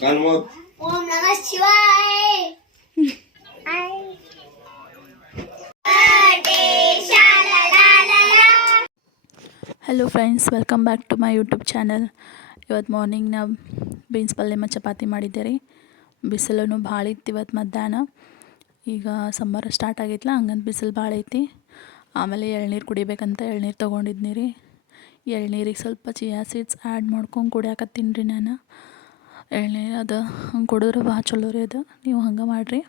ಓಂ ನಮಃ ಶಿವಾಯ. Hello friends, welcome back to my YouTube channel. ಇವತ್ತು ಮಾರ್ನಿಂಗ್ ನಾವು ಬೀನ್ಸ್ ಪಲ್ಯ ಮತ್ತು ಚಪಾತಿ ಮಾಡಿದ್ದೆ ರೀ. ಬಿಸಿಲೂ ಭಾಳ ಇತ್ತು ಇವತ್ತು ಮಧ್ಯಾಹ್ನ. ಈಗ ಸಮ್ಮರ್ ಸ್ಟಾರ್ಟ್ ಆಗೈತಲ್ಲ, ಹಂಗಂತ ಬಿಸಿಲು ಭಾಳ ಐತಿ. ಆಮೇಲೆ ಎಳ್ನೀರು ಕುಡಿಬೇಕಂತ ಎಳ್ನೀರು ತೊಗೊಂಡಿದ್ನಿ ರೀ. ಎಳ್ನೀರಿಗೆ ಸ್ವಲ್ಪ ಚಿಯಾ ಸೀಡ್ಸ್ ಆ್ಯಡ್ ಮಾಡ್ಕೊಂಡು ಕುಡಿಯಾಕತ್ತೀನಿ ರೀ ನಾನು. ಎಳ್ನೀರು ಅದು ಹಂಗೆ ಕುಡಿದ್ರೆ ಭಾಳ ಚಲೋ ರೀ. ಅದು ನೀವು ಹಂಗೆ ಮಾಡಿರಿ.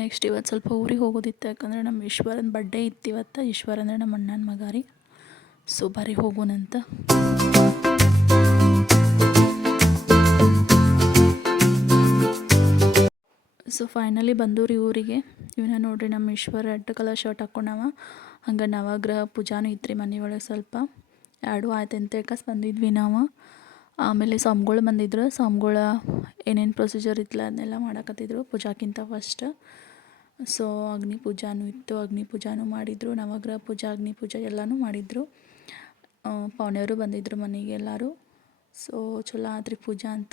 ನೆಕ್ಸ್ಟ್ ಇವತ್ತು ಸ್ವಲ್ಪ ಊರಿಗೆ ಹೋಗೋದಿತ್ತು, ಯಾಕಂದರೆ ನಮ್ಮ ಈಶ್ವರನ ಬರ್ಡೇ ಇತ್ತು ಇವತ್ತು. ಈಶ್ವರ ಅಂದರೆ ನಮ್ಮ ಅಣ್ಣನ ಮಗ ರೀ. ಸೊ ಬರೀ ಹೋಗೋಣಂತ. ಸೊ ಫೈನಲಿ ಬಂದು ರೀ ಊರಿಗೆ. ಇವನ್ನ ನೋಡ್ರಿ, ನಮ್ಮ ಈಶ್ವರ ರೆಡ್ ಕಲರ್ ಶರ್ಟ್ ಹಾಕ್ಕೊಂಡವ. ಹಂಗೆ ನವಗ್ರಹ ಪೂಜಾನೂ ಇತ್ತು ರೀ ಮನೆಯೊಳಗೆ. ಸ್ವಲ್ಪ ಎರಡು ಆಯ್ತು ಅಂತ ಹೇಳ್ಕಸ್ ಬಂದಿದ್ವಿ ನಾವು. ಆಮೇಲೆ ಸ್ವಾಮಿಗಳು ಬಂದಿದ್ರು. ಸ್ವಾಮಿಗಳ ಏನೇನು ಪ್ರೊಸೀಜರ್ ಇತ್ತಲ್ಲ ಅದನ್ನೆಲ್ಲ ಮಾಡಕತ್ತಿದ್ರು ಪೂಜಾಕ್ಕಿಂತ ಫಸ್ಟ್. ಸೊ ಅಗ್ನಿ ಪೂಜಾನೂ ಇತ್ತು, ಅಗ್ನಿ ಪೂಜಾನೂ ಮಾಡಿದರು. ನವಗ್ರಹ ಪೂಜಾ, ಅಗ್ನಿ ಪೂಜಾ ಎಲ್ಲನೂ ಮಾಡಿದರು. ಪೌನೆಯವರು ಬಂದಿದ್ದರು ಮನೆಗೆ ಎಲ್ಲರೂ. ಸೊ ಚಲೋ ಆದ್ರಿ ಪೂಜಾ ಅಂತ.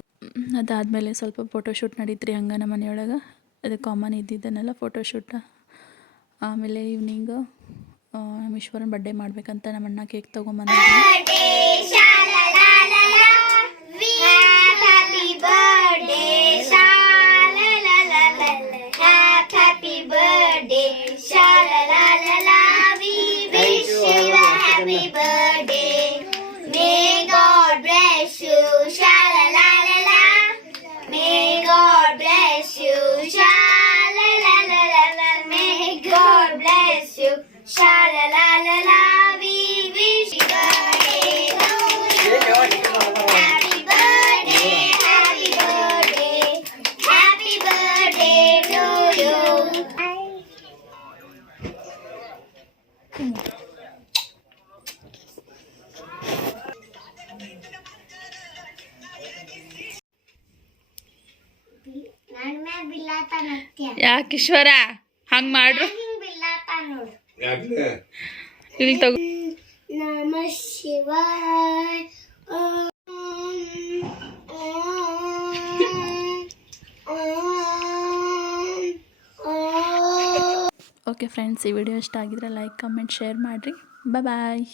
ಅದಾದಮೇಲೆ ಸ್ವಲ್ಪ ಫೋಟೋಶೂಟ್ ನಡೀತ್ರಿ ಹಂಗೆ ನಮ್ಮ ಮನೆಯೊಳಗೆ. ಅದು ಕಾಮನ್ ಇದ್ದಿದ್ದನ್ನೆಲ್ಲ ಫೋಟೋಶೂಟ್. ಆಮೇಲೆ ಈವ್ನಿಂಗ್ ಈಶ್ವರನ ಬರ್ಡೇ ಮಾಡ್ಬೇಕಂತ ನಮ್ಮ ಅಣ್ಣ ಕೇಕ್ ತೊಗೊಂಬಂದಿದ್ವಿ. ಯಾಕೆ ಈಶ್ವರ ಹಂಗೆ ಮಾಡ್ರು? ಇಲ್ಲಿ ತಗೋ. ನಮಃ ಶಿವಾಯ. ಓಕೆ ಫ್ರೆಂಡ್ಸ್, ಈ ವಿಡಿಯೋ ಇಷ್ಟ ಆಗಿದ್ರೆ ಲೈಕ್, ಕಮೆಂಟ್, ಶೇರ್ ಮಾಡಿರಿ. ಬಾಯ್.